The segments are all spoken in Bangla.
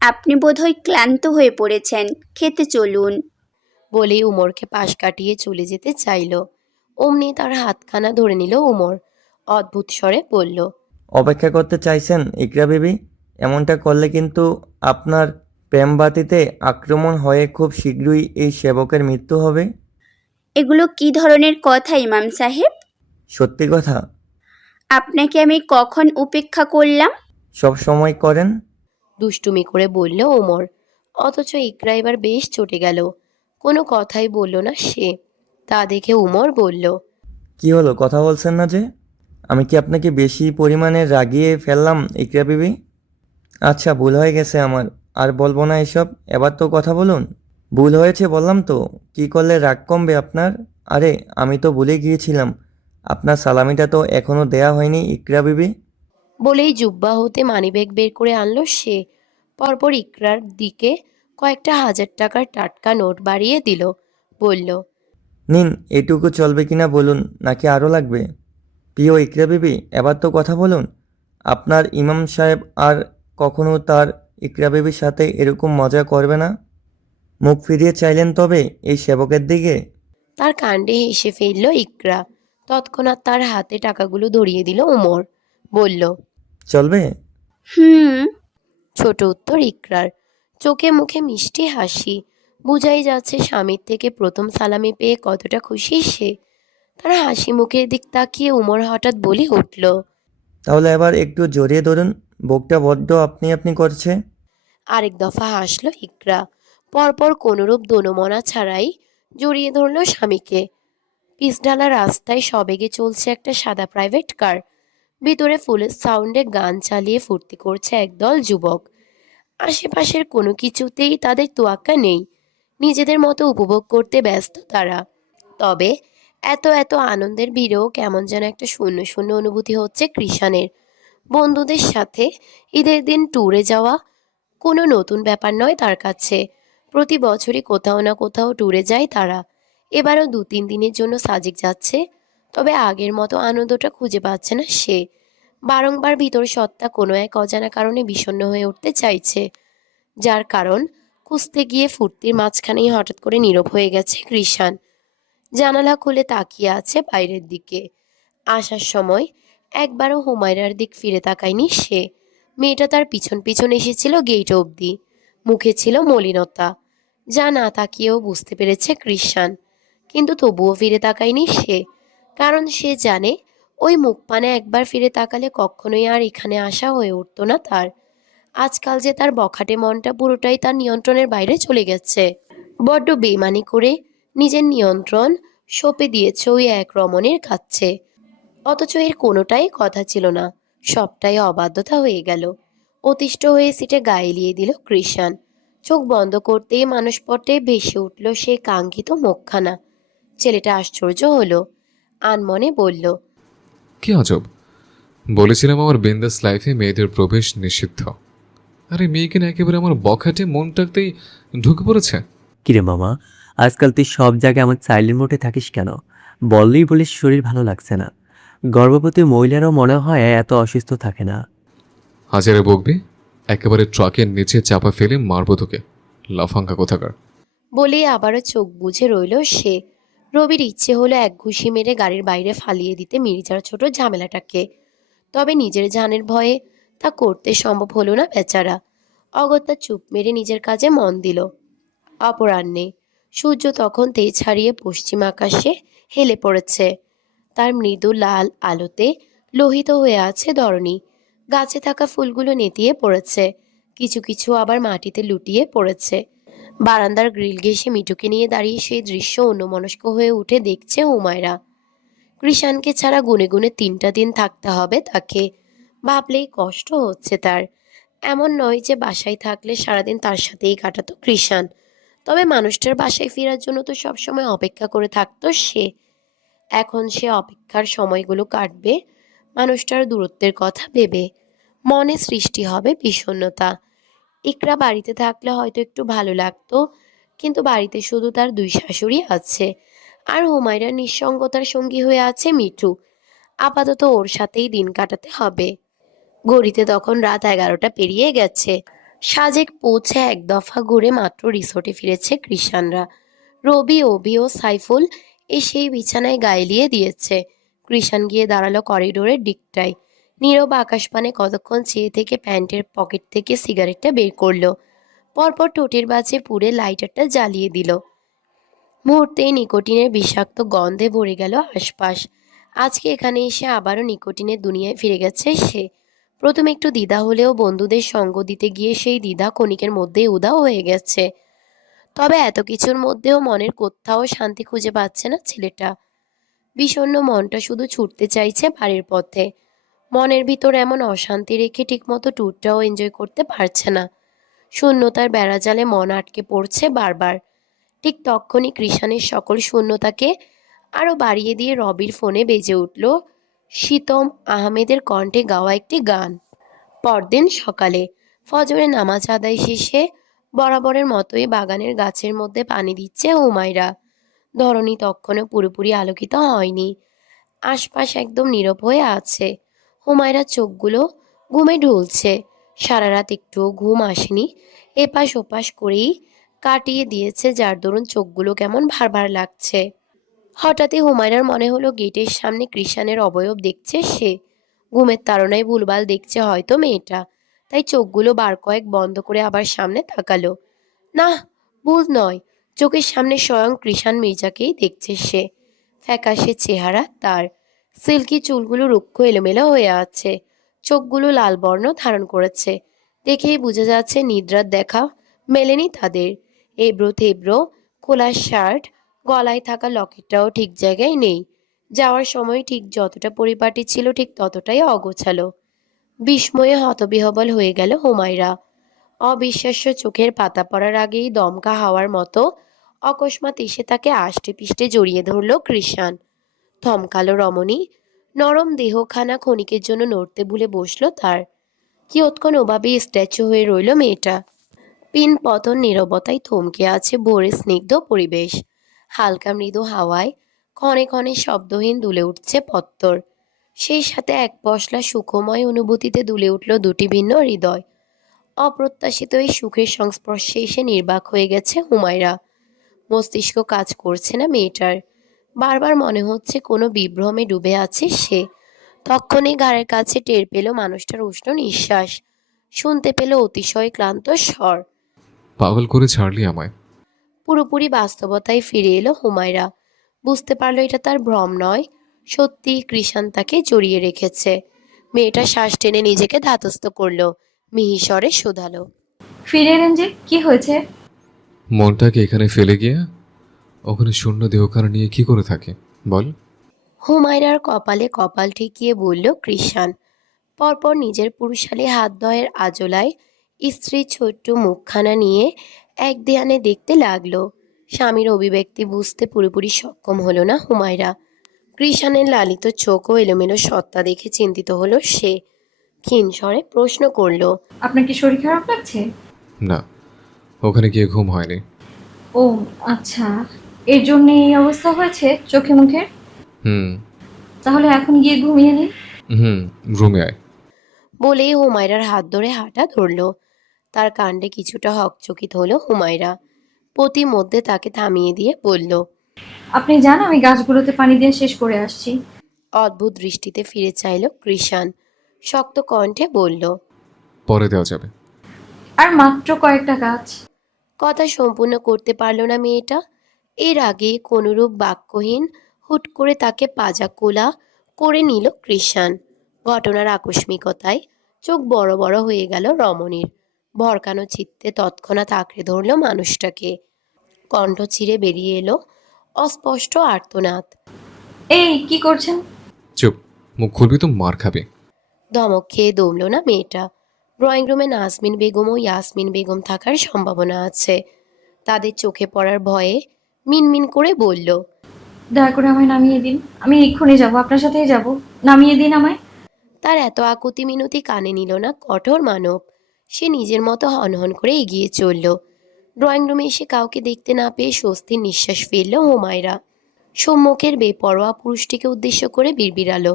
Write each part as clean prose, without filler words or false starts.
আপনি বোধহয় ক্লান্ত হয়ে পড়েছেন, খেতে চলুন। বলেই উমরকে পাশ কাটিয়ে চলে যেতে চাইল। অমনি তার হাতখানা ধরে নিল উমর। অদ্ভুত স্বরে বলল, অপেক্ষা করতে চাইছেন ইকরা বিবি? এমনটা করলে কিন্তু আপনার প্রেমবাতিতে আক্রমণ হয়ে খুব শীঘ্রই এই সেবকের মৃত্যু হবে। এগুলো কি ধরনের কথা ইমাম সাহেব? সত্যি কথা। আপনাকে আমি কখন উপেক্ষা করলাম? সব সময় করেন। দুষ্টুমি করে বলল ওমর। অথচ ইকরা এবার বেশ চটে গেল। কোনো কথাই বলল না সে। তা দেখে উমর বলল, কি হলো, কথা বলছেন না যে? আমি কি আপনাকে বেশি পরিমাণে রাগিয়ে ফেললাম ইকরা বিবি? আচ্ছা, ভুল হয়ে গেছে আমার। আর বলবো না এসব। এবার তো কথা বলুন। ভুল হয়েছে বললাম তো। কি করলে রাগ কমবে আপনার? আরে, আমি তো ভুলে গিয়েছিলাম, আপনার সালামিটা তো এখনো দেয়া হয়নি ইকরা বিবি। বলেই জুব্বা হতে মানিব্যাগ বের করে আনলো সে। পরপর ইকরার দিকে কয়েকটা হাজার টাকার টাটকা নোট বাড়িয়ে দিল। বলল, নিন, এটুকু চলবে কিনা বলুন, নাকি আরও লাগবে? প্রিয় ইকরা বিবি, এবার তো কথা বলুন। আপনার ইমাম সাহেব আর কখনো তার ইকরা বিবির সাথে এরকম মজা করবে না। মুখ ফিরিয়ে চাইলেন তবে এই সেবকের দিকে। তার কাণ্ডে হেসে ফেলল ইকরা। তৎক্ষণাৎ তার হাতে টাকাগুলো ধরিয়ে দিল উমর। বলল, চলবে? হুম। ছোট উত্তর ইকরার। চোখে মুখে মিষ্টি হাসি। বুঝাই যাচ্ছে স্বামীর থেকে প্রথম সালামি পেয়ে কতটা খুশি সে। তার হাসি মুখের দিক তাকিয়ে উমর হঠাৎ বলে উঠল, তাহলে এবার একটু জড়িয়ে ধরুন। বুকটা বড্ড আপনি আপনি করছে। আরেক দফা হাসল ইকরা। পরপর কোনরূপ দোনমনা ছাড়াই জড়িয়ে ধরল স্বামীকে। পিচঢালা রাস্তায় সবেগে চলছে একটা সাদা প্রাইভেট কার। ভিতরে ফুলের সাউন্ডে গান চালিয়ে ফুর্তি করছে একদল যুবক। আশেপাশের কোনো কিছুতেই তাদের তোয়াক্কা নেই। নিজেদের মতো উপভোগ করতে ব্যস্ত তারা। তবে এত এত আনন্দের ভিড়েও কেমন যেন একটা শূন্য শূন্য অনুভূতি হচ্ছে কৃষাণের। বন্ধুদের সাথে ঈদের দিন ট্যুরে যাওয়া কোনো নতুন ব্যাপার নয় তার কাছে। প্রতি বছরই কোথাও না কোথাও ট্যুরে যায় তারা। এবারও 2-3 দিনের জন্য সাজেক যাচ্ছে। তবে আগের মতো আনন্দটা খুঁজে পাচ্ছে না সে। বারংবার ভিতর সত্ত্বা কোনো এক অজানা কারণে বিষণ্ণ হয়ে উঠতে চাইছে। যার কারণ খুঁজতে গিয়ে ফুর্তির মাঝখানেই হঠাৎ করে নীরব হয়ে গেছে কৃষাণ। জানালা খুলে তাকিয়ে আছে বাইরের দিকে। আসার সময় একবারও হুমায়রার দিক ফিরে তাকায়নি সে। মেয়েটা তার পিছন পিছন এসেছিল গেট অবধি। মুখে ছিল মলিনতা, যা না তাকিয়েও বুঝতে পেরেছে কৃষাণ। কিন্তু তবুও ফিরে তাকায়নি সে। কারণ সে জানে ওই মুখপানে একবার ফিরে তাকালে কখনোই আর এখানে আসা হয়ে উঠত না তার। আজকাল যে তার বখাটে মনটা পুরোটাই তার নিয়ন্ত্রণের বাইরে চলে গেছে। বড্ড বেইমানি করে নিজের নিয়ন্ত্রণ সঁপে দিয়েছে ওই এক রমণীর কাছে। অথচ এর কোনোটাই কথা ছিল না, সবটাই অবাধ্যতা হয়ে গেল। অতিষ্ঠ হয়ে সিটে গা এলিয়ে দিল কৃষাণ। চোখ বন্ধ করতেই মানসপটে ভেসে উঠল সেই কাঙ্ক্ষিত মুখখানা। ছেলেটা আশ্চর্য হলো, আনমনে বলল, কি আজব! বলেছিলাম আমার বিন্দাস লাইফে মেয়েদের প্রবেশ নিষিদ্ধ। আরে মেয়ে কিনা একেবারে আমার বখাটে মনটাতেই ঢুকে পড়েছে। কিরে মামা, আজকাল তুই সব জায়গায় আমার সাইলেন্ট মোডে থাকিস কেন? বললেই বলিস শরীর ভালো লাগছে না। গর্ভবতী মহিলারাও মনে হয় এত অসুস্থ থাকে না। হাজারে বকবি, একেবারে ট্রাকের নিচে চাপা ফেলে মারবো তোকে, লাফাঙ্গা কোথাকার। বলেই আবারও চোখ বুজে রইল সে। রবির ইচ্ছে হলো এক ঘুষি মেরে গাড়ির বাইরে ফালিয়ে দিতে মির্জার ছোট ঝামেলাটাকে। তবে নিজের জানের ভয়ে তা করতে সম্ভব হলো না বেচারা। অগত্যা চুপ মেরে নিজের কাজে মন দিল। অপরাহ্নে সূর্য তখন তেজ হারিয়ে পশ্চিম আকাশে হেলে পড়েছে। তার মৃদু লাল আলোতে লোহিত হয়ে আছে ধরণী। গাছে থাকা ফুলগুলো নেতিয়ে পড়েছে, কিছু কিছু আবার মাটিতে লুটিয়ে পড়েছে। বারান্দার গ্রিল ঘেঁষে মিঠুকে নিয়ে দাঁড়িয়ে সেই দৃশ্য অন্যমনস্ক হয়ে উঠে দেখছে হুমায়রা। কৃষাণকে ছাড়া গুনে গুনে 3টা দিন থাকতে হবে তাকে। ভাবলেই কষ্ট হচ্ছে তার। এমন নয় যে বাসায় থাকলে সারাদিন তার সাথেই কাটাতো কৃষাণ। তবে মানুষটার বাসায় ফেরার জন্য তো সবসময় অপেক্ষা করে থাকতো সে। এখন সে অপেক্ষার সময়গুলো কাটবে মানুষটার দূরত্বের কথা ভেবে। মনে সৃষ্টি হবে বিষণ্ণতা। ইকরা বাড়িতে থাকলে হয়তো একটু ভালো লাগতো, কিন্তু বাড়িতে শুধু তার 2 শাশুড়ি আছে। আর হুমায়রার নিঃসঙ্গতার সঙ্গী হয়ে আছে মিঠু। আপাতত ওর সাথেই দিন কাটাতে হবে। ঘড়িতে তখন রাত 11টা পেরিয়ে গেছে। সাজেক পৌঁছে এক দফা ঘুরে মাত্র রিসোর্টে ফিরেছে কৃষাণরা। রবি, অভি ও সাইফুল এসেই বিছানায় গায়েলিয়ে দিয়েছে। কৃষাণ গিয়ে দাঁড়ালো করিডোরের দিকটায়। নীরব আকাশপানে কতক্ষণ চেয়ে থেকে প্যান্টের পকেট থেকে সিগারেটটা বের করলো। পরপর ঠোঁটের বাজে পুড়ে লাইটারটা জ্বালিয়ে দিল। মুহূর্তেই নিকোটিনের বিষাক্ত গন্ধে ভরে গেল আশপাশ। আজকে এখানে এসে আবারও নিকোটিনের দুনিয়ায় ফিরে গেছে সে। প্রথমে একটু দ্বিধা হলেও বন্ধুদের সঙ্গ দিতে গিয়ে সেই দ্বিধা ক্ষণিকের মধ্যেই উধাও হয়ে গেছে। তবে এত কিছুর মধ্যেও মনের কোথাও শান্তি খুঁজে পাচ্ছে না ছেলেটা। বিষণ্ণ মনটা শুধু ছুটতে চাইছে বাড়ির পথে। মনের ভিতর এমন অশান্তি রেখে ঠিকমতো ট্যুরটাও এনজয় করতে পারছে না। শূন্যতার বেড়াজালে মন আটকে পড়ছে বারবার। ঠিক তক্ষুনি কৃষাণের সকল শূন্যতাকে আরও বাড়িয়ে দিয়ে রবির ফোনে বেজে উঠল শীতম আহমেদের কণ্ঠে গাওয়া একটি গান। পরদিন সকালে ফজরে নামাজ আদায় শেষে বরাবরের মতোই বাগানের গাছের মধ্যে পানি দিচ্ছে হুমায়রা। ধরণী তখনও পুরোপুরি আলোকিত হয়নি। আশপাশ একদম নীরব হয়ে আছে। হুমায়রার চোখগুলো ঘুমে ঢুলছে। সারা রাত একটুও ঘুম আসেনি। এপাশ ওপাশ করেই কাটিয়ে দিয়েছে, যার দরুন চোখগুলো কেমন ভার ভার লাগছে। হঠাৎই হুমায়রার মনে হলো গেটের সামনে কৃষাণের অবয়ব দেখছে সে। ঘুমের তাড়নায় ভুলভাল দেখছে হয়তো মেয়েটা, তাই চোখগুলো বার কয়েক বন্ধ করে আবার সামনে তাকালো। না, ভুল নয়, চোখের সামনে স্বয়ং কৃষাণ মির্জাকেই দেখছে সে। ফ্যাকাশে চেহারা তার, সিল্কি চুলগুলো রুক্ষ এলোমেলো হয়ে আছে, চোখগুলো লাল বর্ণ ধারণ করেছে। দেখেই বোঝা যাচ্ছে নিদ্রার দেখা মেলেনি তাদের। এবড়ো থেবড়ো খোলা শার্ট, গলায় থাকা লকেটটাও ঠিক জায়গায় নেই। যাওয়ার সময় ঠিক যতটা পরিপাটি ছিল ঠিক ততটাই অগোছালো। বিস্ময়ে হতবিহবল হয়ে গেল হুমায়রা। অবিশ্বাস্য চোখের পাতা পড়ার আগেই দমকা হাওয়ার মতো অকস্মাৎ এসে তাকে আষ্টে পিষ্টে জড়িয়ে ধরল কৃষাণ। থমকালো রমণী। নরম দেহখানা ক্ষণিকের জন্য নড়তে ভুলে বসলো তার। কিয়ৎক্ষণ ওভাবেই স্ট্যাচু হয়ে রইল মেয়েটা। পিন পতন নীরবতায় থমকে আছে ভোরের স্নিগ্ধ পরিবেশ। হালকা মৃদু হাওয়ায় ক্ষণে ক্ষণে শব্দহীন দুলে উঠছে পত্তর। সেই সাথে এক পশলা সুখময় অনুভূতিতে দুলে উঠল দুটি ভিন্ন হৃদয়। অপ্রত্যাশিত এই সুখের সংস্পর্শে এসে নির্বাক হয়ে গেছে হুমায়রা। মস্তিষ্ক কাজ করছে না মেয়েটার। বারবার মনে হচ্ছে কোনো বিভ্রমে ডুবে আছে সে। তক্ষণই ঘাড়ের কাছে টের পেল মানুষটার উষ্ণ নিঃশ্বাস। শুনতে পেল অতিশয় ক্লান্ত স্বর। পাগল করে ছাড়লি আমায়। পুরোপুরি বাস্তবতায় ফিরে এলো হুমায়রা। বুঝতে পারলো এটা তার ভ্রম নয়, সত্যি কৃষাণ তাকে জড়িয়ে রেখেছে। মেয়েটা শ্বাস টেনে নিজেকে ধাতস্থ করলো, মিহিস্বরে শোধালো। ফিরে এলেন যে, কি হয়েছে? মনটাকে এখানে ফেলে গিয়ে ওখানে শূন্য দেহখানা নিয়ে কি করে থাকে বল? হুমায়রার কপালে কপাল ঠেকিয়ে বলল কৃষাণ। পরপর নিজের পুরুষালী হাত দয়ের আজলায় স্ত্রীর ছোট্ট মুখখানা নিয়ে এক ধ্যানে দেখতে লাগলো। স্বামীর অভিব্যক্তি বুঝতে পুরোপুরি সক্ষম হলো না হুমায়রা। কৃষাণের লালিত চোখ ও এলোমেলো সত্তা দেখে চিন্তিত হলো সে। ক্ষীণ স্বরে প্রশ্ন করলো। আপনার কি শরীর খারাপ লাগছে? না, ওখানে গিয়ে ঘুম হয়নি। ও আচ্ছা, এর জন্য এই অবস্থা হয়েছে চোখে মুখে? হুম। তাহলে এখন গিয়ে ঘুমিয়ে নিন। হুম, রুমে আয়। বলেই হুমায়রার হাত ধরে হাঁটা ধরল। তার কাণ্ডে কিছুটা হকচকিত হলো হুমায়রা। প্রতি মধ্যে তাকে থামিয়ে দিয়ে বলল। আপনি যান, আমি গাছগুলোতে পানি দিয়ে শেষ করে আসছি। অদ্ভুত দৃষ্টিতে ফিরে চাইল কৃষাণ। শক্ত কণ্ঠে বলল। পরে দেওয়া যাবে। আর মাত্র কয়েকটা গাছ। কথা সম্পূর্ণ করতে পারল না মেয়েটা। এর আগে কোনরূপ বাক্যহীন হুট করে তাকে পাজা কোলা করে নিল কৃষাণ। ঘটনার আকস্মিকতায় চোখ বড় বড় হয়ে গেল রমণীর। ভরকানো চিত্তে তৎক্ষণাৎ আঁকড়ে ধরল মানুষটাকে। কণ্ঠ ছিঁড়ে বেরিয়ে এলো অস্পষ্ট আর্তনাদ। এই কি করছেন? চুপ, মুখ খুলবি তো মার খাবে। ধমক খেয়ে দমল না মেয়েটা। ড্রয়িং রুমে নাজমিন বেগম ও ইয়াসমিন বেগম থাকার সম্ভাবনা আছে। তাদের চোখে পড়ার ভয়ে মিনমিন করে বলল। দয়া করে আমায় নামিয়ে দিন, আমি এক্ষুনি যাব, আপনার সাথেই যাব। নামিয়ে দিন আমায়। তার এত আকুতি মিনতি কানে নিল না কঠোর মানব। সে নিজের মতো হনহন করে এগিয়ে চলল। ড্রয়িং রুমে এসে কাউকে দেখতে না পেয়ে স্বস্তির নিঃশ্বাস ফেলল হুমায়রা। সম্মুখের বেপরোয়া পুরুষটিকে উদ্দেশ্য করে বিড়বিড়ালো।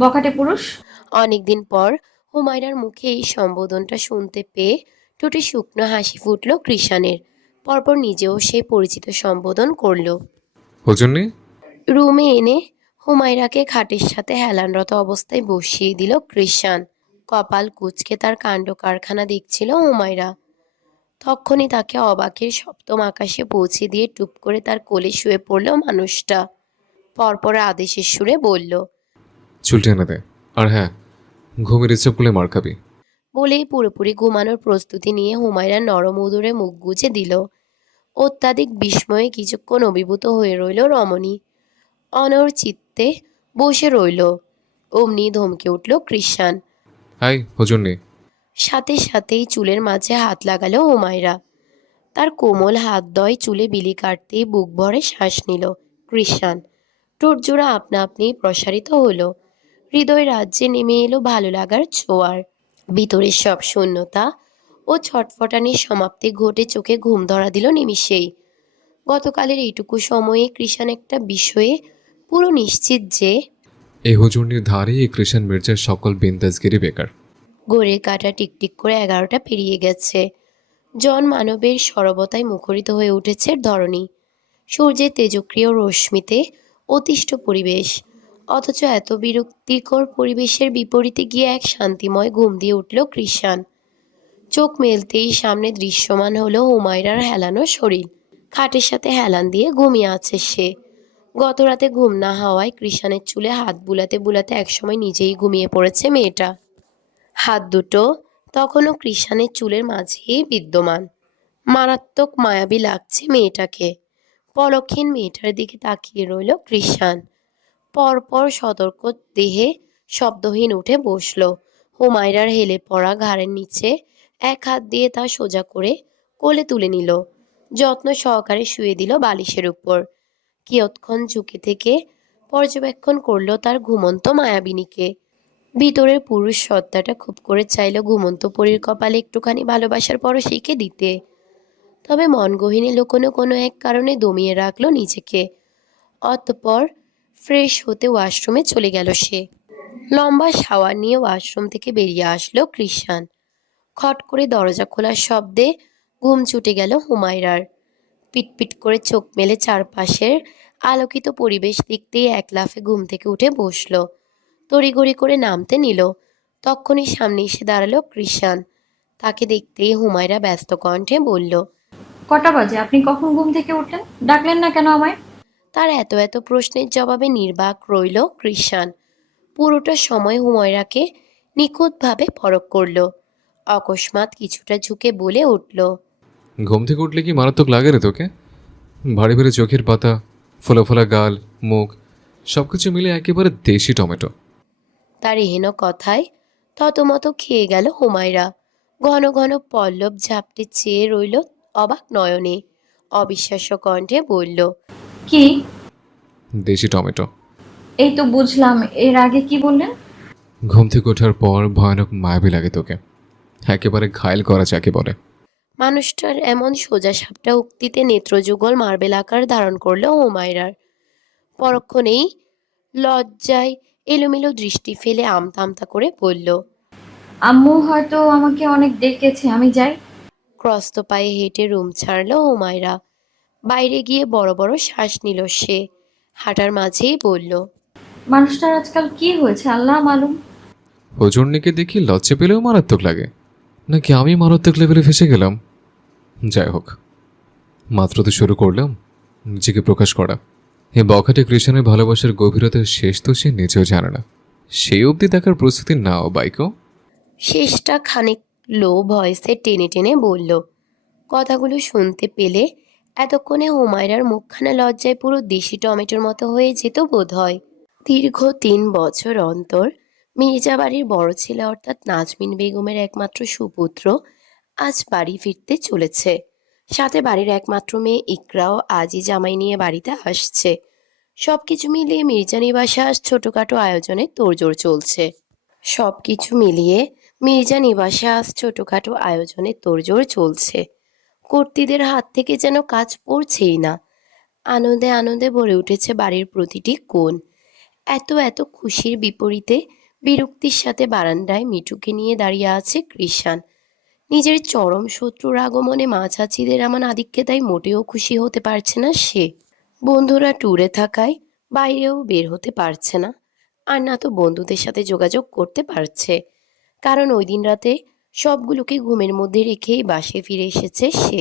বখাটে পুরুষ। অনেকদিন পর হুমায়রার মুখে এই সম্বোধনটা শুনতে পেয়ে ঠোঁটে শুকনো হাসি ফুটল কৃষানের। পরপর নিজেও সেই পরিচিত সম্বোধন করলো। হুজুরনি। রুমে এনে হুমায়রাকে খাটের সাথে হেলানরত অবস্থায় বসিয়ে দিল কৃষান। কপাল কুঁচকে তার কাণ্ড কারখানা দেখছিল হুমায়রা। তখনই তাকে অবাকের সপ্তম আকাশে পৌঁছে দিয়ে টুপ করে তার কোলে শুয়ে পড়ল মানুষটা। পরপর আদেশের সুরে বলল, চুল টেনে দে। আর হ্যাঁ, ঘুমের ইচ্ছা করলে মার খাবি। বলেই পুরোপুরি ঘুমানোর প্রস্তুতি নিয়ে হুমায়রা নরম উদরে মুখ গুজে দিল। অত্যাধিক বিস্ময়ে কিছুক্ষণ অভিভূত হয়ে রইল রমণী। অনড় চিত্তে বসে রইল। অমনি ধমকে উঠল কৃষান। হাই হুজুরনি। সাথে সাথেই চুলের মাঝে হাত লাগালো হুমায়রা। তার কোমল হাতদ্বয় চুলে বিলি কাটতেই বুক ভরে শ্বাস নিল কৃষান। ঠোঁট জোড়া আপনা আপনি প্রসারিত হলো। হৃদয় রাজ্যে নেমে এলো ভালো লাগার ছোঁয়ার। ভিতরের সব শূন্যতা ও ছটফটানির সমাপ্তি ঘটে চোখে ঘুম ধরা দিল নিমিষেই। গতকালের এইটুকু সময়ে কৃষান একটা বিষয়ে পুরো নিশ্চিত যে এই হুজুরনির ধারে এই কৃষাণ মির্জার সকল বিন্দাসগিরি বেকার। ঘড়ির কাঁটা টিকটিক করে 11টা পেরিয়ে গেছে। জন মানবের সরবতায় মুখরিত হয়ে উঠেছে ধরণী। সূর্যের তেজক্রিয় রশ্মিতে অতিষ্ঠ পরিবেশ। অথচ এত বিরক্তিকর পরিবেশের বিপরীতে গিয়ে এক শান্তিময় ঘুম দিয়ে উঠল কৃষান। চোখ মেলতেই সামনে দৃশ্যমান হলো হুমায়রার হেলানো শরীর। খাটের সাথে হেলান দিয়ে ঘুমিয়ে আছে সে। গত রাতে ঘুম না হওয়ায় কৃষানের চুলে হাত বুলাতে বুলাতে একসময় নিজেই ঘুমিয়ে পড়েছে মেয়েটা। হাত দুটো তখনও কৃষানের চুলের মাঝেই বিদ্যমান। মারাত্মক মায়াবী লাগছে মেয়েটাকে। পলকহীন মেয়েটার দিকে তাকিয়ে রইল কৃষান। পরপর সতর্ক দেহে শব্দহীন উঠে বসল। হুমায়রার হেলে পড়া ঘাড়ের নিচে এক হাত দিয়ে তা সোজা করে কোলে তুলে নিল। যত্ন সহকারে শুয়ে দিল বালিশের উপর। কিয়ৎক্ষণ ঝুঁকে থেকে পর্যবেক্ষণ করলো তার ঘুমন্ত মায়াবিনীকে। ভিতরের পুরুষ সত্তাটা খুব করে চাইল ঘুমন্ত পরীর কপালে একটুখানি ভালোবাসার পরশিকে দিতে। তবে মন গহীনে লুকোনো কোনো এক কারণে দমিয়ে রাখলো নিজেকে। অতঃপর ফ্রেশ হতে ওয়াশরুমে চলে গেল সে। লম্বা শাওয়ার নিয়ে ওয়াশরুম থেকে বেরিয়ে আসলো কৃষান। খট করে দরজা খোলার শব্দে ঘুম ছুটে গেল হুমায়রার। পিটপিট করে চোখ মেলে চারপাশের আলোকিত পরিবেশ দেখতেই এক লাফে ঘুম থেকে উঠে বসলো। তড়িঘড়ি করে নামতে নিল। তখনই সামনে এসে দাঁড়ালো কৃষান। তাকে দেখতেই হুমায়রা ব্যস্ত কণ্ঠে বলল, কটা বাজে? আপনি কখন ঘুম থেকে উঠলেন? ডাকলেন না কেন আমায়? তার এত এত প্রশ্নের জবাবে নির্বাক রইল কৃষান। পুরোটা সময় হুমায়রাকে নিখুঁতভাবে পরখ করল। অকস্মাৎ কিছুটা ঝুঁকে বলে উঠল, ঘুম থেকে উঠলে কি মারাত্মক লাগে রে তোকে? ভারী ভারী চোখের পাতা, ফোলা ফোলা গাল, মুখ, সবকিছু মিলে একেবারে দেশি টমেটো। তার এহেন কথায় থতমত খেয়ে গেল হুমায়রা। ঘন ঘন পল্লব ঝাপটে চেয়ে রইল অবাক নয়নে। অবিশ্বাস্য কণ্ঠে বলল, কি? দেশি টমেটো। এই তো বুঝলাম, এর আগে কি বললেন? ঘুম থেকে ওঠার পর ভয়ানক মায়াবী লাগে তোকে, একেবারে ঘায়েল করা যাকে বলে। মানুষটার এমন সোজা সাপটা উক্তিতে নেত্রযুগল মার্বেল আকার ধারণ করল হুমায়রার। পরক্ষণেই লজ্জায় এলোমেলো দৃষ্টি ফেলে আমতা আমতা করে বলল, আম্মু হয়তো আমাকে অনেক ডেকেছে, আমি যাই। ক্রস্ত পায়ে হেঁটে রুম ছাড়ল হুমায়রা। বাইরে গিয়ে বড় বড় শ্বাস নিল সে। হাঁটার মাঝেই বলল, মানুষটার আজকাল কি হয়েছে আল্লাহ মালুম। হুজুরনিকে দেখি লজ্জা পেলেও মারাত্মক লাগে, নাকি আমি মারাত্মক লেভেলে ফেসে গেলাম? যাই হোক, মাত্র তো শুরু করলাম নিজেকে প্রকাশ করা। এই বখাটে কৃষণের ভালোবাসার গভীরতার শেষ তো সে নিজেও জানে না। সেই অবধি দেখার প্রস্তুতি নাও বাইকো। শেষটা খানিক লো ভয়েসে টেনে টেনে বলল। কথাগুলো শুনতে পেলে এতক্ষণে হুমায়রার মুখখানা লজ্জায় পুরো দেশি টমেটোর মতো হয়ে যেত বোধ হয়। দীর্ঘ 3 বছর অন্তর মির্জা বাড়ির বড় ছেলে অর্থাৎ নাজমিন বেগমের একমাত্র সুপুত্র আজ বাড়ি ফিরতে চলেছে। সাথে বাড়ির একমাত্র মেয়ে ইকরাও আজই জামাই নিয়ে বাড়িতে আসছে। সবকিছু মিলিয়ে মির্জা নিবাসে আজ ছোটখাটো আয়োজনে তোড়জোড় চলছে। সবকিছু মিলিয়ে মির্জা নিবাসে আজ ছোটখাটো আয়োজনে তোড়জোড় চলছে। কর্ত্রীদের হাত থেকে যেন কাজ পড়ছেই না। আনন্দে আনন্দে ভরে উঠেছে বাড়ির প্রতিটি কোণ। এত এত খুশির বিপরীতে বিরক্তির সাথে বারান্দায় মিঠুকে নিয়ে দাঁড়িয়ে আছে কৃষাণ। নিজের চরম শত্রুর আগমনে মা চাচিদের এমন আধিক্যে তাই মোটেও খুশি হতে পারছে না সে। বন্ধুরা ট্যুরে থাকায় বাইরেও বের হতে পারছে না, আর না তো বন্ধুদের সাথে যোগাযোগ করতে পারছে, কারণ ওই দিন রাতে সবগুলোকে ঘুমের মধ্যে রেখেই বাসে ফিরে এসেছে সে।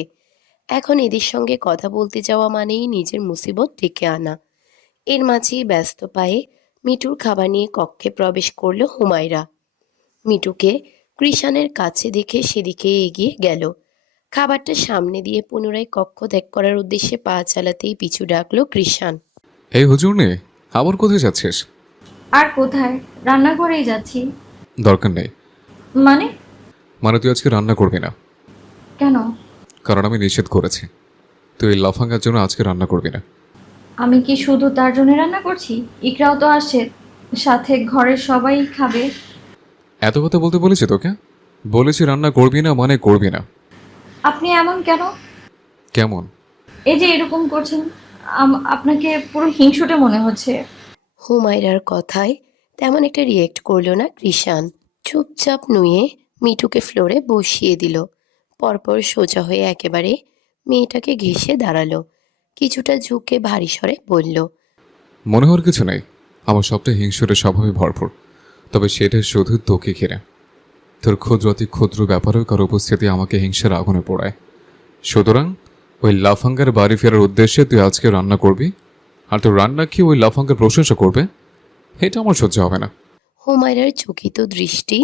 এখন এদের সঙ্গে কথা বলতে যাওয়া মানেই নিজের মুসিবত ডেকে আনা। এর মাঝেই ব্যস্ত পায়ে মিঠুর খাবার নিয়ে কক্ষে প্রবেশ করলো হুমায়রা। মিঠুকে কৃষাণের কাছে দেখে সেদিকে এগিয়ে গেল। খাবারটা সামনে দিয়ে পুনরায় কক্ষ ত্যাগ করার উদ্দেশ্যে পা চালাতেই পিছু ডাকলো কৃষাণ। এই হুজুর নে, আবার কোথায় যাচ্ছিস? আর কোথায়, রান্নাঘরেই যাচ্ছি। দরকার নেই। মানে? মানে তুই আজকে রান্না করবি না, কেন? কারণ আমি নিষেধ করেছি। তুই এই লাফাঙ্গার জন্য আজকে রান্না করবি না। আমি কি শুধু তার জন্য রান্না করছি? ইকরাও তো আসে, সাথে ঘরের সবাই খাবে। এত কথা বলতে বলেছি তোকে? বলেছি রান্না করবি না মানে করবি না। আপনি এমন কেন? কেমন? এই যে এরকম করছেন, আপনাকে পুরো হিংসুটে মনে হচ্ছে। হুমায়রার কথায় তেমন একটা রিয়েক্ট করলো না কৃষাণ। চুপচাপ নুয়ে মিঠুকে ফ্লোরে বসিয়ে দিল। পরপর সোজা হয়ে একেবারে মেয়েটাকে ঘেঁষে দাঁড়ালো। কিছুটা ঝুঁকে ভারী স্বরে বলল, মনে হওয়ার কিছু নেই, আমার সবটা হিংসুরের স্বভাবে ভরপুর, তবে সেটা শুধু তোকে ঘিরে। তোর ক্ষুদ্র অতি ক্ষুদ্র ব্যাপারেও কারো উপস্থিতি আমাকে হিংসার আগুনে পোড়ায়। সুতরাং ওই লাফাঙ্গার বাড়ি ফেরার উদ্দেশ্যে তুই আজকে রান্না করবি, আর তোর রান্না কি ওই লাফাঙ্গার প্রশংসা করবে? এটা আমার সহ্য হবে না। হুমায়রার চকিত দৃষ্টি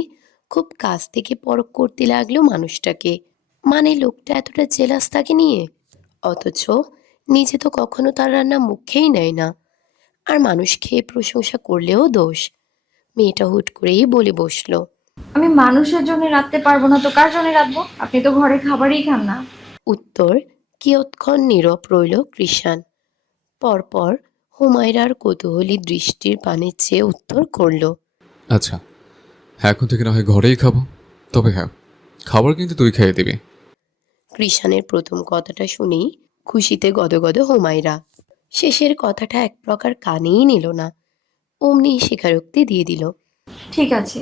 খুব কাছ থেকে পরখ করতে লাগলো মানুষটাকে। মানে লোকটা এতটা জেলাস তাকে নিয়ে, অথচ নিজে তো কখনো তার রান্না মুখেই নেয় না। আর মানুষ খেয়ে প্রশংসা করলেও দোষ। মেয়েটা হুট করেই বলে বসলো, আমি মানুষের জন্য রাঁধতে পারবো না তো কার জন্য রাঁধবো? আপনি তো ঘরে খাবারই খান না। উত্তর কিয়ৎক্ষণ নীরব রইল কৃষাণ। পরপর হুমায়রার কৌতূহলী দৃষ্টির পানে চেয়ে উত্তর করল, আচ্ছা, এখন থেকে না হয় ঘরেই খাবো, তবে হ্যাঁ, খাবার কিন্তু তুই খাইয়ে দিবি। কৃষাণের প্রথম কথাটা শুনেই খুশিতে গদগদ হুমায়রা। শেষের কথাটা এক প্রকার কানেই নিল না, অমনি স্বীকারোক্তি দিয়ে দিল। ঠিক আছে।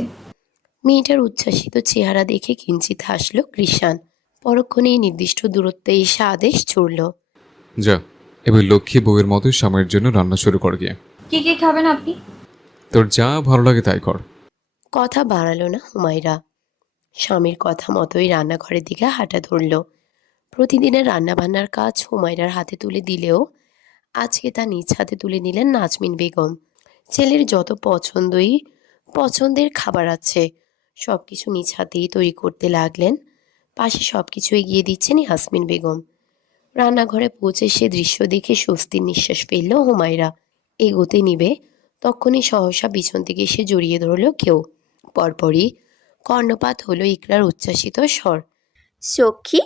মেয়েটার উচ্ছ্বাসিত চেহারা দেখে কিঞ্চিত হাসল কৃষাণ। পরক্ষণেই নির্দিষ্ট দূরত্বে এসে আদেশ ছুড়ল, যা, এবার লক্ষ্মী বউয়ের মতোই স্বামীর জন্য রান্না শুরু কর গিয়ে। কি কি খাবেন আপনি? তোর যা ভালো লাগে তাই কর। কথা বাড়ালো না হুমায়রা। স্বামীর কথা মতোই রান্নাঘরের দিকে হাঁটা ধরল। প্রতিদিনের রান্নাবান্নার কাজ হুমায়রার হাতে তুলে দিলেও আজকে তা নিজ হাতে তুলে নিলেন নাজমিন বেগম। ছেলের যত পছন্দের খাবার আছে সব কিছু নিজ হাতেই তৈরি করতে লাগলেন। পাশে সব কিছু এগিয়ে দিচ্ছেন ইয়াসমিন বেগম। রান্নাঘরে পৌঁছে সে দৃশ্য দেখে স্বস্তির নিঃশ্বাস ফেলল হুমায়রা। এগোতে নিবে তখনই সহসা পিছন থেকে এসে জড়িয়ে ধরল কেউ। পরপরই কর্ণপাত হলো ইকরার উচ্ছ্বাসিত স্বর, সখী,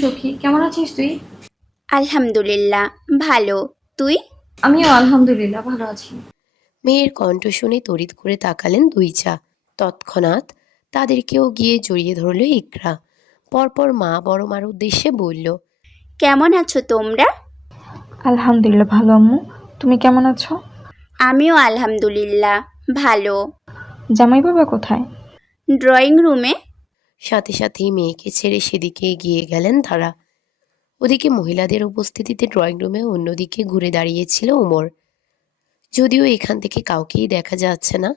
সখী কেমন আছিস তুই? আলহামদুলিল্লাহ ভালো। তুই? আমিও আলহামদুলিল্লাহ ভালো আছি। মেয়ের কণ্ঠ শুনে তড়িৎ করে তাকালেন দুই চা। তৎক্ষণাৎ তাদেরকেও গিয়ে জড়িয়ে ধরল ইকরা। পরপর মা বড় মার উদ্দেশ্যে বলল, কেমন আছো তোমরা? আলহামদুলিল্লাহ ভালো আম্মু। তুমি কেমন আছো? আমিও আলহামদুলিল্লাহ ভালো। জামাই বাবা কোথায়? ড্রয়িং রুমে। সাথে সাথেই মেয়েকে ছেড়ে সেদিকে এগিয়ে গেলেন তারা। ওদিকে মহিলাদের উপস্থিতিতে ড্রয়িং রুমে অন্যদিকে ঘুরে দাঁড়িয়েছিল ওমর। যদিও এখান থেকে কাউকেই দেখা যাচ্ছে না,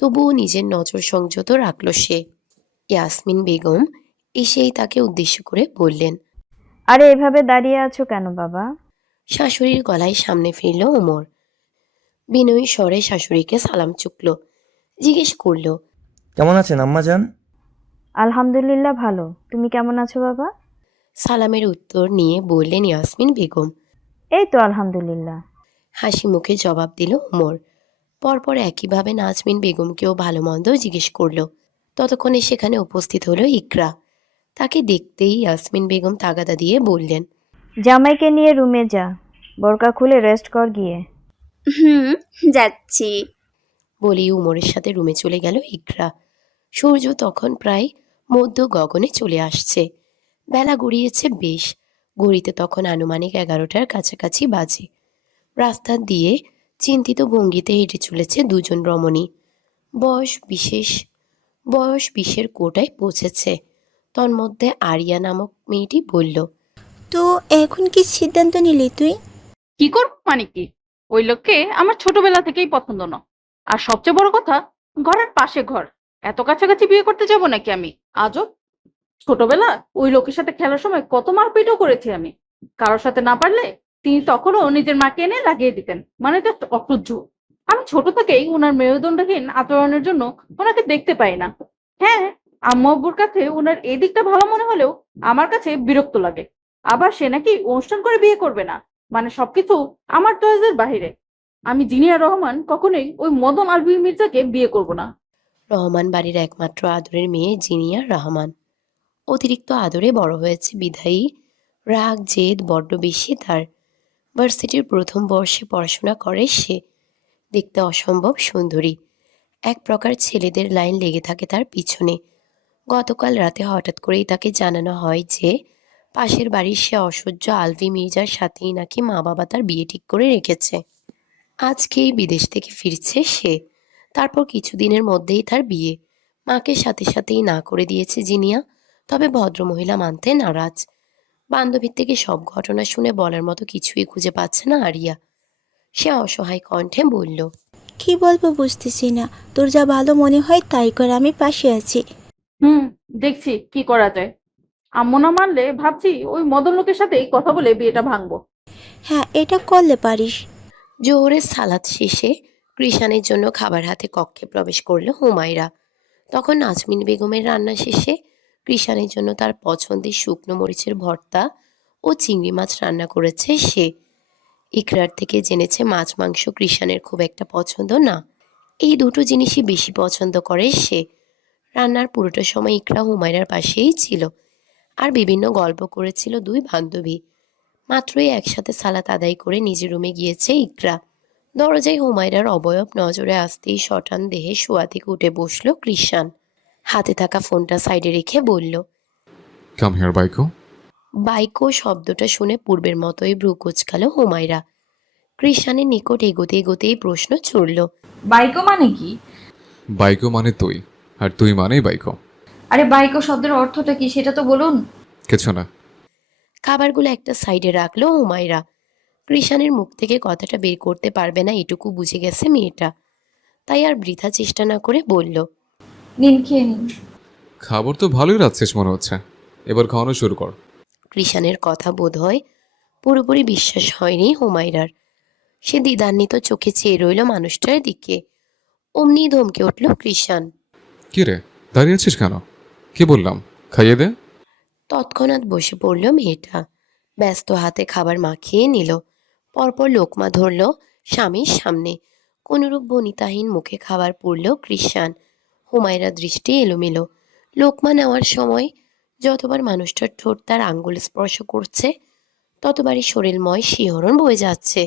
তবুও নিজের নজর সংযত রাখল সে। ইয়াসমিন বেগম এসেই তাকে উদ্দেশ্য করে বললেন, আরে এভাবে দাঁড়িয়ে আছো কেন বাবা? শাশুড়ির গলায় সামনে ফিরল ওমর। বিনয়ী স্বরে শাশুড়িকে সালাম চুকল। জিজ্ঞেস করল, কেমন আছেন আম্মাজান? আলহামদুলিল্লাহ ভালো। তুমি কেমন আছো বাবা? সালামের উত্তর নিয়ে বললেন ইয়াসমিন বেগম। এই তো আলহামদুলিল্লাহ। হাসি মুখে জবাব দিল ওমর। পরপর একইভাবে নাজমিন বেগমকেও ভালো মন্দ জিজ্ঞেস করল। ততক্ষণে সেখানে উপস্থিত হলো ইকরা। তাকে দেখতেই ইয়াসমিন বেগম তাগাদা দিয়ে বললেন, জামাইকে নিয়ে রুমে যা, বোরকা খুলে রেস্ট কর গিয়ে। হুম, যাচ্ছি। বলেই উমরের সাথে রুমে চলে গেল ইকরা। সূর্য তখন প্রায় মধ্য গগনে চলে আসছে। বেলা গড়িয়েছে বেশ। ঘড়িতে তখন আনুমানিক 11টার কাছাকাছি বাজে। রাস্তা দিয়ে চিন্তিত ভঙ্গিতে হেঁটে চলেছে দুজন রমণী। বয়স 20-এর কোটায় পৌঁছেছে। তন্মধ্যে আরিয়া নামক মেয়েটি বলল, তো এখন কি সিদ্ধান্ত নিলি তুই? কি করব মানে কি? ওই লোককে আমার ছোটবেলা থেকেই পছন্দ না। আর সবচেয়ে বড় কথা, ঘরের পাশে ঘর। এত কাছাকাছি বিয়ে করতে যাব নাকি আমি? আজও ছোটবেলা ওই লোকের সাথে খেলার সময় কত মারপিটও করেছি আমি। কারোর সাথে না পারলে তিনি তখনও নিজের মাকে এনে লাগিয়ে দিতেন, মানে জাস্ট অসহ্য। আমি ছোট থেকেই ওনার মেরুদণ্ডহীন আচরণের জন্য ওনাকে দেখতে পাই না। হ্যাঁ, আম্মু আব্বুর কাছে ওনার এই দিকটা ভালো মনে হলেও আমার কাছে বিরক্ত লাগে। আবার সে নাকি অনুষ্ঠান করে বিয়ে করবে না, মানে সবকিছু আমার চয়েসের বাহিরে। আমি জিনিয়া রহমান কখনোই ওই মদন আলভি মির্জাকে বিয়ে করব না। রহমান বাড়ির একমাত্র আদরের মেয়ে জিনিয়া রহমান। অতিরিক্ত আদরে বড় হয়েছে বিধায়ী রাগ জেদ বড্ড বেশি তার। ভার্সিটির প্রথম বর্ষে পড়াশোনা করে সে। দেখতে অসম্ভব সুন্দরী। এক প্রকার ছেলেদের লাইন লেগে থাকে তার পিছনে। গতকাল রাতে হঠাৎ করেই তাকে জানানো হয় যে পাশের বাড়ির সে অসহ্য আলভি মির্জার সাথেই নাকি মা বাবা তার বিয়ে ঠিক করে রেখেছে। আজকেই বিদেশ থেকে ফিরছে সে। তারপর কিছুদিনের মধ্যেই তার বিয়ে। মাকে সাথে সাথেই না করে দিয়েছে জিনিয়া। তবে ভদ্রমহিলা মানতে নারাজ। বান্ধবীর থেকে সব ঘটনা শুনে বলার মতো কিছুই খুঁজে পাচ্ছে না আরিয়া। সে অসহায় কণ্ঠে বলল, কি বলবো বুঝতেছি না। তোর যা ভালো মনে হয় তাই কর, আমি পাশে আছি। দেখছি কি করা যায়। আম্মু না মানলে ভাবছি ওই মদন লোকের সাথেই কথা বলে বিয়েটা ভাঙবো। হ্যাঁ, এটা করলে পারিস। জোহরের সালাত শেষে কৃষাণের জন্য খাবার হাতে কক্ষে প্রবেশ করল হুমায়রা। তখন নাজমিন বেগমের রান্না শেষে কৃষাণের জন্য তার পছন্দের শুকনো মরিচের ভর্তা ও চিংড়ি মাছ রান্না করেছে সে। ইকরার থেকে জেনেছে মাছ মাংস কৃষাণের খুব একটা পছন্দ না। এই দুটো জিনিসই বেশি পছন্দ করে সে। রান্নার পুরোটা সময় ইকরা হুমায়রার পাশেই ছিল আর বিভিন্ন গল্প করেছিল দুই বান্ধবী। মাত্রই একসাথে সালাত আদায় করে নিজের রুমে গিয়েছে ইকরা। দরজায় হুমায়রার অবয়ব নজরে আসতেই শটান দেহে শোয়া থেকে উঠে বসল কৃষাণ। হাতে থাকা ফোনটা সাইডে রেখে বলল, কাম হিয়ার বাইকো। বাইকো শব্দটা শুনে পূর্বের মতোই ভ্রু কুচকালো হুমায়রা। কৃষাণের নিকট এগোতে এগোতেই প্রশ্ন ছুড়ল, বাইকো মানে কি? বাইকো মানে তুই, আর তুই মানেই বাইকো। আরে বাইকো শব্দের অর্থটা কি সেটা তো বলুন। কিছু না। খাবারগুলো একটা সাইডে রাখলো হুমায়রা। কৃষাণের মুখ থেকে কথাটা বের করতে পারবে না এটুকু বুঝে গেছে মেয়েটা। তাই আর বৃথা চেষ্টা না করে বলল, নিন, খেয়ে নিন। খাবার তো ভালোই রাখছিস মনে হচ্ছে, এবার খাওয়ানো শুরু কর। কৃষাণের কথা বোধ হয় পুরোপুরি বিশ্বাস হয়নি হুমায়রার। সে দ্বিধান্বিত চোখে চেয়ে রইল মানুষটার দিকে। অমনি ধমকে উঠল কৃষাণ। কি রে, দাঁড়িয়ে আছিস কেন? কি বললাম, খাইয়ে দে। তৎক্ষণাৎ বসে পড়ল মেয়েটা। ব্যস্ত হাতে খাবার মাখিয়ে নিল। পরপর লোকমা ধরল স্বামীর সামনে। কোনরূপ বনিতাহীন মুখে খাবার পড়ল কৃষাণ। হুমায়রা দৃষ্টি এলোমেলো। লোকমা নেওয়ার সময় যতবার মানুষটার ঠোঁট তার আঙ্গুল স্পর্শ করছে ততবারই শরীরময় শিহরণ বয়ে যাচ্ছে।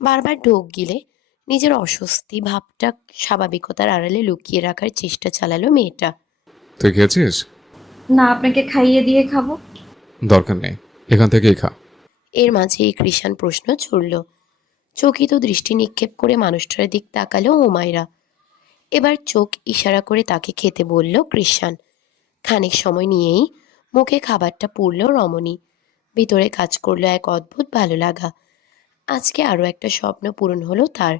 বারবার ঢোক গিলে নিজের অস্বস্তি ভাবটা স্বাভাবিকতার আড়ালে লুকিয়ে রাখার চেষ্টা চালালো মেয়েটা। তুই খেয়েছিস? না, আপনাকে খাইয়ে দিয়ে খাবো। দরকার নেই, এখান থেকেই খা। এর মাঝেই কৃষাণ প্রশ্ন ছুড়ল। চকিত দৃষ্টি নিক্ষেপ করে মানুষটার দিক তাকালো হুমায়রা। এবার চোখ ইশারা করে তাকে খেতে বলল কৃষাণ। খানিক সময় নিয়েই মুখে খাবারটা পুরল রমণী। ভিতরে কাজ করলো এক অদ্ভুত ভালো লাগা। আজকে আরও একটা স্বপ্ন পূরণ হলো তার।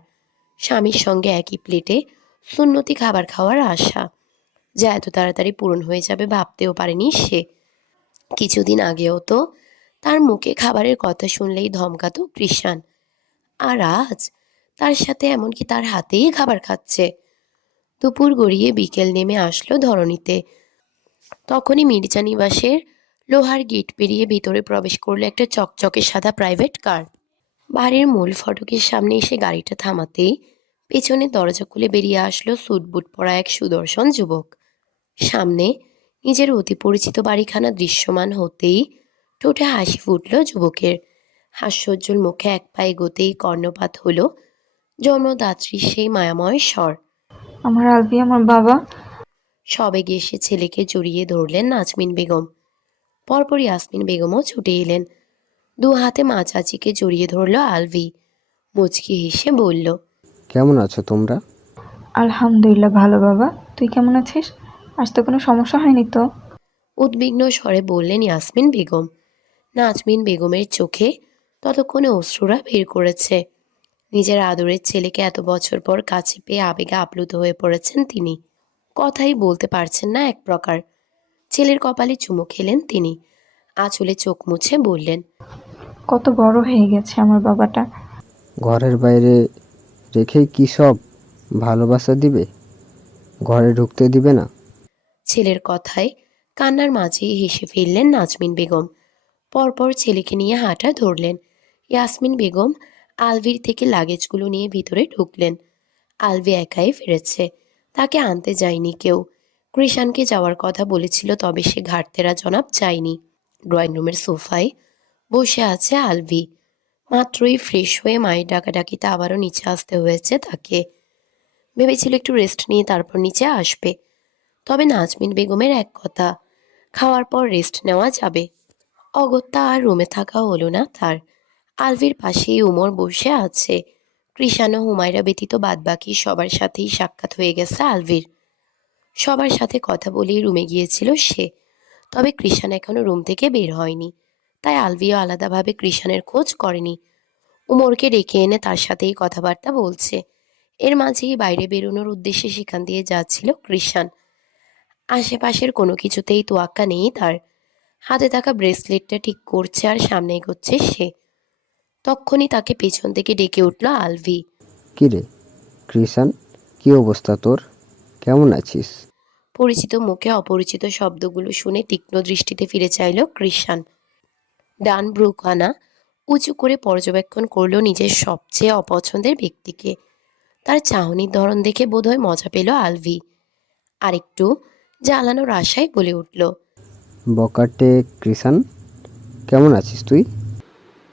স্বামীর সঙ্গে একই প্লেটে সুন্নতি খাবার খাওয়ার আশা, যা এত তাড়াতাড়ি পূরণ হয়ে যাবে ভাবতেও পারেনি সে। কিছুদিন আগেও তো তার মুখে খাবারের কথা শুনলেই ধমকাতো কৃষাণ, আর আজ তার সাথে এমনকি তার হাতেই খাবার খাচ্ছে। দুপুর গড়িয়ে বিকেল নেমে আসলো ধরণীতে। তখনই মির্জা নিবাসের লোহার গেট পেরিয়ে ভিতরে প্রবেশ করলো একটা চকচকে সাদা প্রাইভেট কার। বাড়ির মূল ফটকের সামনে এসে গাড়িটা থামাতেই পেছনে দরজা খুলে বেরিয়ে আসলো স্যুটবুট পরা এক সুদর্শন যুবক। সামনে নিজের অতি পরিচিত বাড়িখানা দৃশ্যমান হতেই ঠোঁটে হাসি ফুটল যুবকের। হাস্যোজ্জ্বল মুখে এক পা এগোতেই কর্ণপাত হলো জন্মদাত্রীর সেই মায়াময় স্বর। আমার আলবি, আমার বাবা। সবেগে এসে ছেলেকে জড়িয়ে ধরলেন নাজমিন বেগম। পরপর ইয়াসমিন বেগমও ছুটে এলেন। দু হাতে মা চাচিকে জড়িয়ে ধরল আলভি। মুচকি হেসে বলল, কেমন আছো তোমরা? আলহামদুলিল্লাহ ভালো বাবা, তুই কেমন আছিস? আজ তো কোনো সমস্যা হয়নি তো? উদ্বিগ্ন স্বরে বললেন ইয়াসমিন বেগম। নাজমিন বেগমের চোখে ততক্ষণে অশ্রুরা বের করেছে। নিজের আদরের ছেলেকে এত বছর পর কাছে পেয়ে আবেগে আপ্লুত হয়ে পড়েছেন তিনি। কথাই বলতে পারছেন না এক প্রকার। ছেলের কপালে চুমু খেলেন তিনি। আঁচলে চোখ মুছে বললেন, কত বড় হয়ে গেছে আমার বাবাটা। ঘরের বাইরে রেখে কি সব ভালোবাসা দিবে? ঘরে ঢুকতে দিবে না? ছেলের কথায় কান্নার মাঝেই হেসে ফেললেন নাজমিন বেগম। পরপর ছেলেকে নিয়ে হাঁটা ধরলেন। ইয়াসমিন বেগম আলভির থেকে লাগেজগুলো নিয়ে ভিতরে ঢুকলেন। আলভি একাই ফিরেছে, তাকে আনতে যায়নি কেউ। কৃষাণকে যাওয়ার কথা বলেছিল, তবে সে ঘাটতেরা জনাব যায়নি। ড্রয়িং রুমের সোফায় বসে আছে আলভি। মাত্রই ফ্রেশ হয়ে মায়ের ডাকাডাকিতে আবারও নিচে আসতে হয়েছে তাকে। ভেবেছিল একটু রেস্ট নিয়ে তারপর নিচে আসবে, তবে নাজমিন বেগমের এক কথা, খাওয়ার পর রেস্ট নেওয়া যাবে। অগত্যা আর রুমে থাকা হলো না তার। আলভির পাশেই উমর বসে আছে। কৃষাণ ও হুমায়রা ব্যতীত বাদবাকি সবার সাথেই সাক্ষাৎ হয়ে গেছে আলভির। সবার সাথে কথা বলেই রুমে গিয়েছিল সে, তবে কৃষাণ এখনো রুম থেকে বের হয়নি। তাই আলভিও আলাদাভাবে কৃষাণের খোঁজ করেনি। উমরকে ডেকে এনে তার সাথেই কথাবার্তা বলছে। এর মাঝেই বাইরে বেরোনোর উদ্দেশ্যে সেখান দিয়ে যাচ্ছিল কৃষাণ। আশেপাশের কোনো কিছুতেই তোয়াক্কা নেই তার। হাতে থাকা ব্রেসলেটটা ঠিক করছে আর সামনে এগোচ্ছে সে। তক্ষুনি তাকে পেছন থেকে ডেকে উঠল আলভি। কিরে কৃষাণ, কি অবস্থা তোর? কেমন আছিস? পরিচিত মুখে অপরিচিত শব্দগুলো শুনে তীক্ষ্ণ দৃষ্টিতে ফিরে চাইল কৃষাণ। ডান ব্রুখানা উঁচু করে পর্যবেক্ষণ করল নিজের সবচেয়ে অপছন্দের ব্যক্তিকে। তার চাহনির ধরন দেখে বোধহয় মজা পেল আলভি। আরেকটু জ্বালানোর আশায় বলে উঠল, বকাটে কৃষাণ, কেমন আছিস তুই?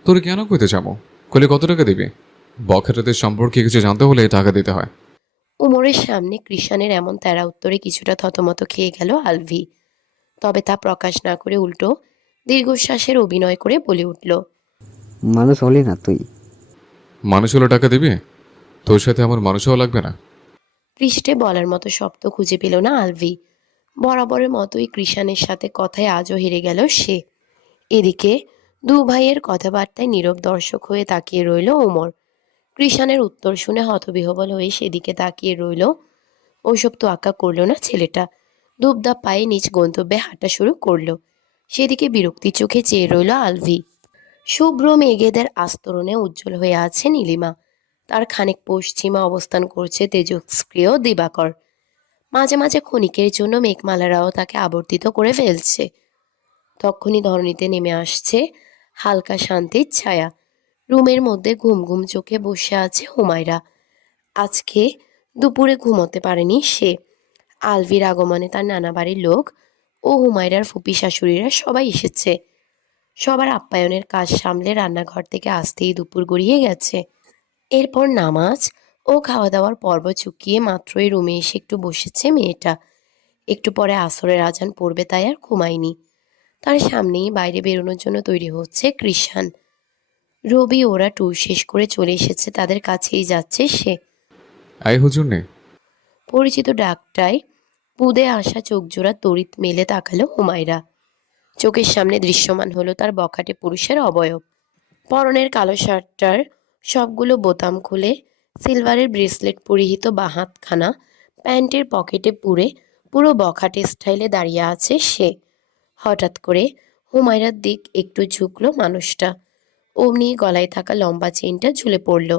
তোর কেন কইতে যাবো? কলে কত টাকা দিবি? বখাটেদের সম্পর্কে কিছু জানতে হলে টাকা দিতে হয়। উমরের সামনে কৃষাণের এমন তেরা উত্তরে কিছুটা থতমত খেয়ে গেল আলভি। তবে তা প্রকাশ না করে উল্টো দীর্ঘশ্বাসের অভিনয় করে বলে উঠল, মানুষ হলি না তুই? মানুষ হলে টাকা দিবি? তোর সাথে আমার মানুষ হওয়া লাগবে না? পৃষ্ঠে বলার মতো শব্দ খুঁজে পেল না আলভি। বরাবরের মতোই কৃষাণের সাথে কথায় আজও হেরে গেল সে। এদিকে দু ভাইয়ের কথাবার্তায় নীরব দর্শক হয়ে তাকিয়ে রইল ওমর। কৃষাণের উত্তর শুনে হতবিহ্বল হয়ে সেদিকে তাকিয়ে রইল। ওসব তো আঁকা করল না ছেলেটা। দুবদাপ পায়ে নিজ গন্তব্যে হাঁটা শুরু করলো। সেদিকে বিরক্তি চোখে চেয়ে রইল আলভি। শুভ্র মেঘেদের আস্তরণে উজ্জ্বল হয়ে আছে নীলিমা। তার খানিক পশ্চিমে অবস্থান করছে তেজস্ক্রিয় দিবাকর। মাঝে মাঝে ক্ষণিকের জন্য মেঘমালারাও তাকে আবর্তিত করে ফেলছে। তখনই ধরণীতে নেমে আসছে হালকা শান্তির ছায়া। রুমের মধ্যে ঘুম ঘুম চোখে বসে আছে হুমায়রা। আজকে দুপুরে ঘুমোতে পারেনি সে। আলভির আগমনে তার নানা বাড়ির লোক ও হুমায়রার ফুপি শাশুড়িরা সবাই এসেছে। সবার আপ্যায়নের কাজ সামলে রান্নাঘর থেকে আসতেই দুপুর গড়িয়ে গেছে। এরপর নামাজ ও খাওয়া দাওয়ার পর্ব চুকিয়ে মাত্রই রুমে এসে একটু বসেছে মেয়েটা। একটু পরে আসরের আজান পড়বে তাই আর ঘুমায়নি। তার সামনেই বাইরে বেরোনোর জন্য তৈরি হচ্ছে কৃষাণ। রবি ওরা ট্যুর শেষ করে চলে এসেছে, তাদের কাছেই যাচ্ছে সে। আই হুজুর নেই। পরিচিত ডাকটায় পুদে আসা চোখ জোড়া তড়িৎ মেলে তাকালো হুমায়রা। চোখের সামনে দৃশ্যমান হলো তার বখাটে পুরুষের অবয়ব। পরনের কালো শার্টটার সবগুলো বোতাম খুলে সিলভারের ব্রেসলেট পরিহিত বাঁ হাতখানা প্যান্টের পকেটে পুরে পুরো বখাটে স্টাইলে দাঁড়িয়ে আছে সে। হঠাৎ করে হুমায়রার দিক একটু ঝুঁকলো মানুষটা। অমনি গলায় থাকা লম্বা চেইনটা ঝুলে পড়ল।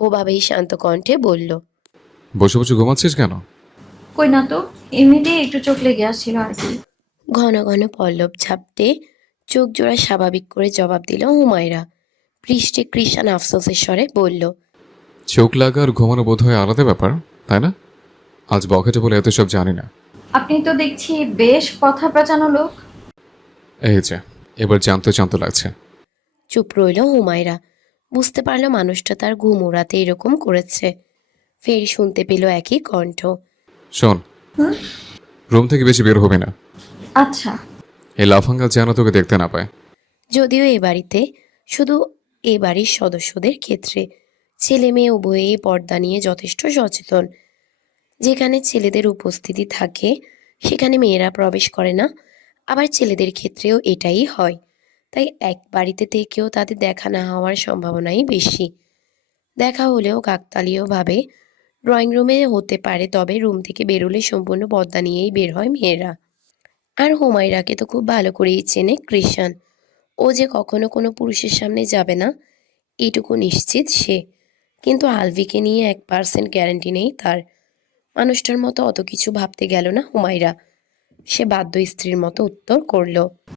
ওভাবেই শান্ত কণ্ঠে বলল, বসে বসে ঘুমাচ্ছিস কেন? কই না তো, এমনিতেই একটু চোখ লেগে আসছিল আর কি। ঘন ঘন পল্লব ঝাপটে চোখ জোড়া স্বাভাবিক করে জবাব দিল হুমায়রা। পৃষ্ঠে কৃষাণ আফসোসের স্বরে বলল, চোখ লাগা আর ঘুমানো বোধ হয় আলাদা ব্যাপার, তাই না? আজ বখাটে বলে এত সব জানি না। আপনি তো দেখছি বেশ কথা পেঁচানো লোক। এই যে, এবার জানতে জানতে লাগছে। চুপ রইল হুমায়রা। বুঝতে পারল মানুষটা তার ঘুম ওড়াতে এরকম করেছে। ফের শুনতে পেল একই কণ্ঠ, শোন, হুম, রুম থেকে বেশি বের হবে না। আচ্ছা। এই লাফাঙ্গা যেন তোকে দেখতে না পায়। যদিও এ বাড়িতে শুধু এ বাড়ির সদস্যদের ক্ষেত্রে ছেলে মেয়ে উভয়েই পর্দা নিয়ে যথেষ্ট সচেতন। যেখানে ছেলেদের উপস্থিতি থাকে সেখানে মেয়েরা প্রবেশ করে না, আবার ছেলেদের ক্ষেত্রেও এটাই হয়। তাই এক বাড়িতে থেকেও তাদের দেখা না হওয়ার সম্ভাবনাই বেশি। দেখা হলেও কাকতালীয়ভাবে ড্রয়িং রুমে হতে পারে, তবে রুম থেকে বেরোলে সম্পূর্ণ পর্দা নিয়েই বের হয় মেয়েরা। আর হুমায়রাকে তো খুব ভালো করেই চেনে কৃষাণ। ও যে কখনো কোনো পুরুষের সামনে যাবে না এইটুকু নিশ্চিত সে। কিন্তু আলভিকে নিয়ে 1% গ্যারান্টি নেই তার। মানুষটার মতো অত কিছু ভাবতে গেল না হুমায়রা। সে বাধ্য স্ত্রীর মতো উত্তর করল।